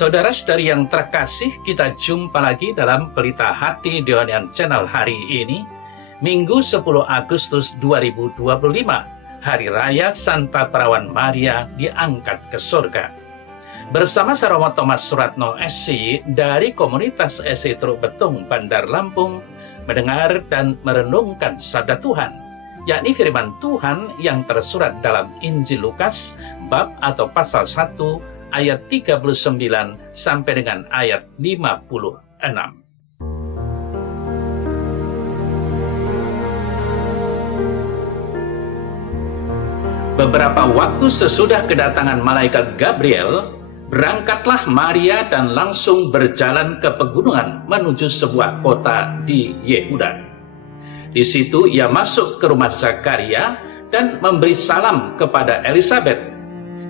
Saudara-saudari yang terkasih, kita jumpa lagi dalam Pelita Hati di Onion Channel hari ini, Minggu 10 Agustus 2025, Hari Raya Santa Perawan Maria diangkat ke surga. Bersama saya Romo Thomas Suratno SC dari komunitas SC Truk Betung, Bandar Lampung, mendengar dan merenungkan sabda Tuhan, yakni firman Tuhan yang tersurat dalam Injil Lukas, bab atau pasal 1, ayat 39 sampai dengan ayat 56. Beberapa waktu sesudah kedatangan malaikat Gabriel, berangkatlah Maria dan langsung berjalan ke pegunungan menuju sebuah kota di Yehuda. Di situ ia masuk ke rumah Zakaria dan memberi salam kepada Elisabet.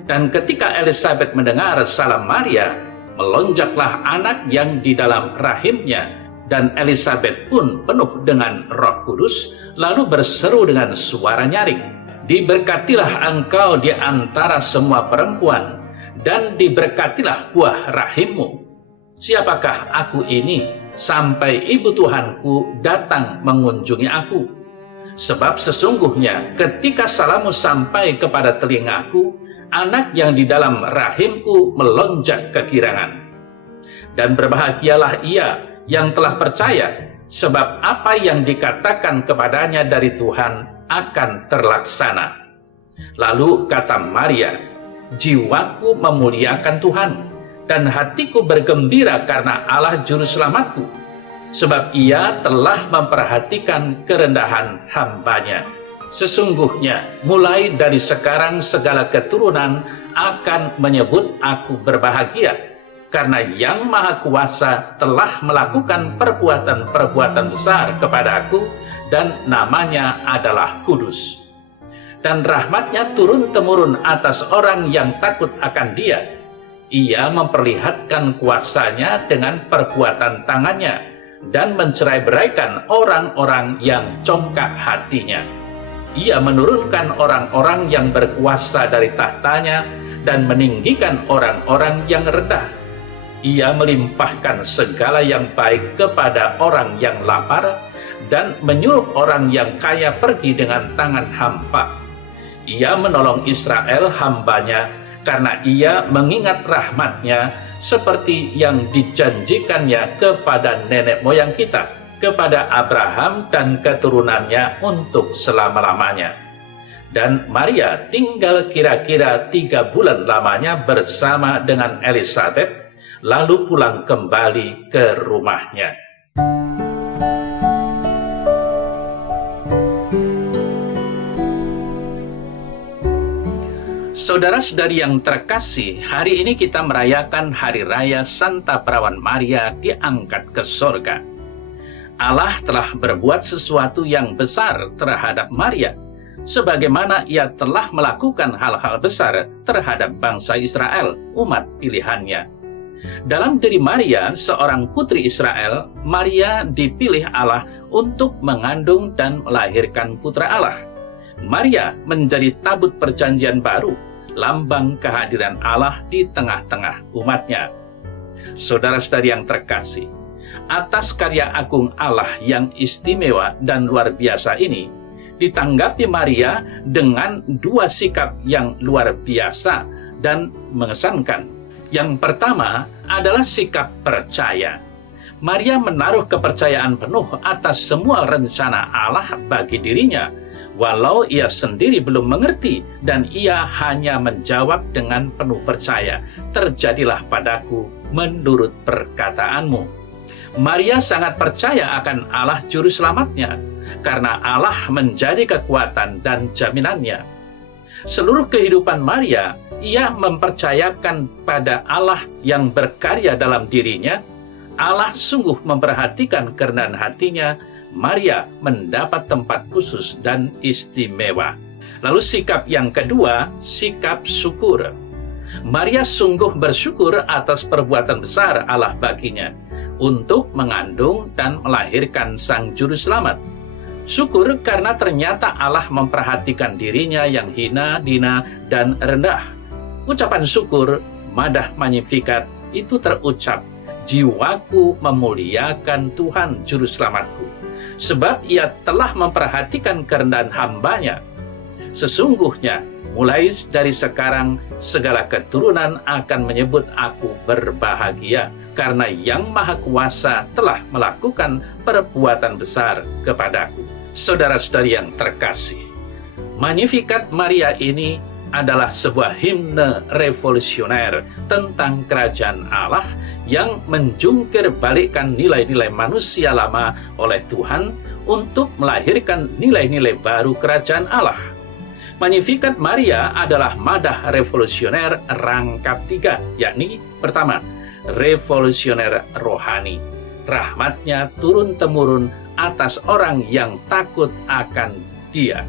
Dan ketika Elisabet mendengar salam Maria, melonjaklah anak yang di dalam rahimnya, dan Elisabet pun penuh dengan Roh Kudus, lalu berseru dengan suara nyaring, "Diberkatilah engkau di antara semua perempuan, dan diberkatilah buah rahimmu. Siapakah aku ini, sampai ibu Tuhanku datang mengunjungi aku? Sebab sesungguhnya ketika salammu sampai kepada telingaku, anak yang di dalam rahimku melonjak kegirangan. Dan berbahagialah ia yang telah percaya, sebab apa yang dikatakan kepadanya dari Tuhan akan terlaksana." Lalu kata Maria, "Jiwaku memuliakan Tuhan, dan hatiku bergembira karena Allah Juru Selamatku, sebab ia telah memperhatikan kerendahan hamba-Nya. Sesungguhnya mulai dari sekarang segala keturunan akan menyebut aku berbahagia, karena Yang Maha Kuasa telah melakukan perbuatan-perbuatan besar kepada aku, dan namanya adalah kudus. Dan rahmat-Nya turun-temurun atas orang yang takut akan Dia. Ia memperlihatkan kuasa-Nya dengan perbuatan tangan-Nya, dan mencerai-beraikan orang-orang yang congkak hatinya. Ia menurunkan orang-orang yang berkuasa dari tahtanya dan meninggikan orang-orang yang rendah. Ia melimpahkan segala yang baik kepada orang yang lapar dan menyuruh orang yang kaya pergi dengan tangan hampa. Ia menolong Israel hamba-Nya karena ia mengingat rahmat-Nya seperti yang dijanjikannya kepada nenek moyang kita, kepada Abraham dan keturunannya untuk selama-lamanya. Dan Maria tinggal kira-kira 3 bulan lamanya bersama dengan Elisabet, lalu pulang kembali ke rumahnya. Saudara-saudari yang terkasih, hari ini kita merayakan Hari Raya Santa Perawan Maria diangkat ke sorga. Allah telah berbuat sesuatu yang besar terhadap Maria, sebagaimana ia telah melakukan hal-hal besar terhadap bangsa Israel, umat pilihannya. Dalam diri Maria, seorang putri Israel, Maria dipilih Allah untuk mengandung dan melahirkan putra Allah. Maria menjadi tabut perjanjian baru, lambang kehadiran Allah di tengah-tengah umatnya. Saudara-saudari yang terkasih, atas karya agung Allah yang istimewa dan luar biasa ini, ditanggapi Maria dengan 2 sikap yang luar biasa dan mengesankan. Yang pertama adalah sikap percaya. Maria menaruh kepercayaan penuh atas semua rencana Allah bagi dirinya, walau ia sendiri belum mengerti, dan ia hanya menjawab dengan penuh percaya, "Terjadilah padaku menurut perkataanmu." Maria sangat percaya akan Allah Juru Selamat-Nya, karena Allah menjadi kekuatan dan jaminannya. Seluruh kehidupan Maria, ia mempercayakan pada Allah yang berkarya dalam dirinya. Allah sungguh memperhatikan kerendahan hatinya. Maria mendapat tempat khusus dan istimewa. Lalu sikap yang kedua, sikap syukur. Maria sungguh bersyukur atas perbuatan besar Allah baginya untuk mengandung dan melahirkan Sang Juru Selamat. Syukur karena ternyata Allah memperhatikan dirinya yang hina, dina, dan rendah. Ucapan syukur, madah magnificat, itu terucap, jiwaku memuliakan Tuhan Juru Selamatku, sebab ia telah memperhatikan kerendahan hambanya. Sesungguhnya, mulai dari sekarang, segala keturunan akan menyebut aku berbahagia, karena Yang Maha Kuasa telah melakukan perbuatan besar kepadaku. Saudara-saudari yang terkasih, Magnificat Maria ini adalah sebuah himne revolusioner tentang kerajaan Allah yang menjungkir balikkan nilai-nilai manusia lama oleh Tuhan untuk melahirkan nilai-nilai baru kerajaan Allah. Magnificat Maria adalah madah revolusioner rangkap 3, yakni pertama, revolusioner rohani. Rahmatnya turun-temurun atas orang yang takut akan Dia.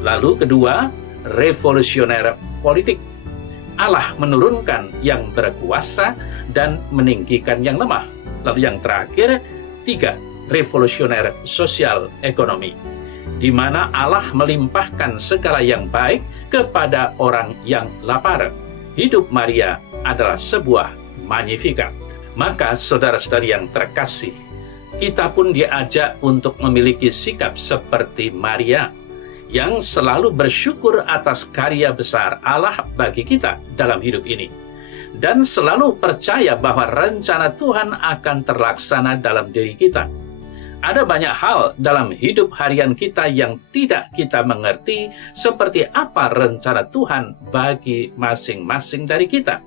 Lalu kedua, revolusioner politik. Allah menurunkan yang berkuasa dan meninggikan yang lemah. Lalu yang terakhir, 3, revolusioner sosial ekonomi, di mana Allah melimpahkan segala yang baik kepada orang yang lapar. Hidup Maria adalah sebuah magnificat. Maka saudara-saudari yang terkasih, kita pun diajak untuk memiliki sikap seperti Maria, yang selalu bersyukur atas karya besar Allah bagi kita dalam hidup ini, dan selalu percaya bahwa rencana Tuhan akan terlaksana dalam diri kita. Ada banyak hal dalam hidup harian kita yang tidak kita mengerti seperti apa rencana Tuhan bagi masing-masing dari kita.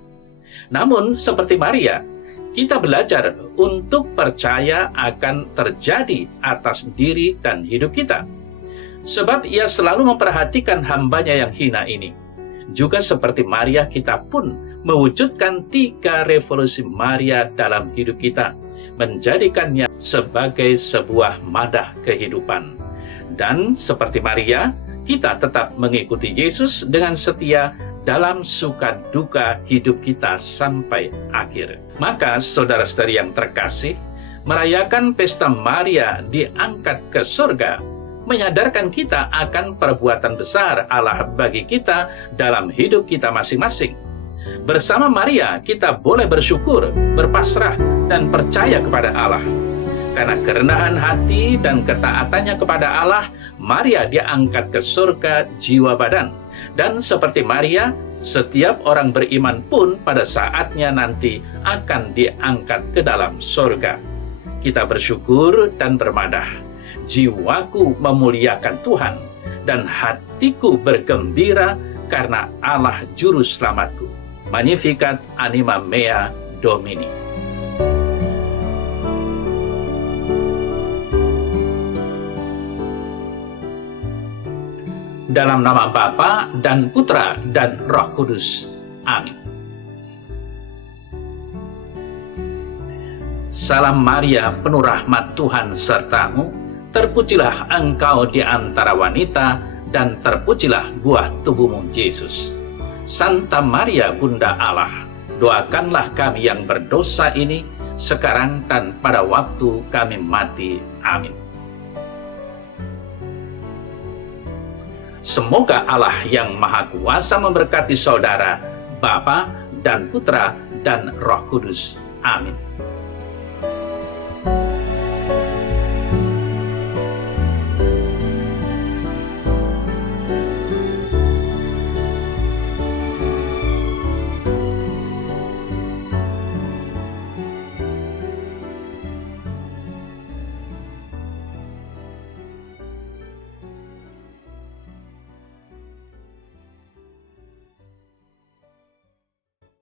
Namun seperti Maria, kita belajar untuk percaya akan terjadi atas diri dan hidup kita. Sebab ia selalu memperhatikan hambanya yang hina ini. Juga seperti Maria, kita pun mewujudkan 3 revolusi Maria dalam hidup kita, menjadikannya sebagai sebuah madah kehidupan. Dan seperti Maria, kita tetap mengikuti Yesus dengan setia dalam suka duka hidup kita sampai akhir. Maka saudara-saudari yang terkasih, merayakan pesta Maria diangkat ke surga menyadarkan kita akan perbuatan besar Allah bagi kita dalam hidup kita masing-masing. Bersama Maria, kita boleh bersyukur, berpasrah, dan percaya kepada Allah. Karena kerendahan hati dan ketaatannya kepada Allah, Maria diangkat ke surga jiwa badan. Dan seperti Maria, setiap orang beriman pun pada saatnya nanti akan diangkat ke dalam surga. Kita bersyukur dan bermadah. Jiwaku memuliakan Tuhan, dan hatiku bergembira karena Allah Juru Selamatku. Magnificat anima mea Domini. Dalam nama Bapa dan Putra dan Roh Kudus. Amin. Salam Maria, penuh rahmat Tuhan sertamu. Terpujilah engkau di antara wanita, dan terpujilah buah tubuhmu, Yesus. Santa Maria, Bunda Allah, doakanlah kami yang berdosa ini, sekarang dan pada waktu kami mati. Amin. Semoga Allah yang Maha Kuasa memberkati saudara, Bapa dan Putra dan Roh Kudus. Amin.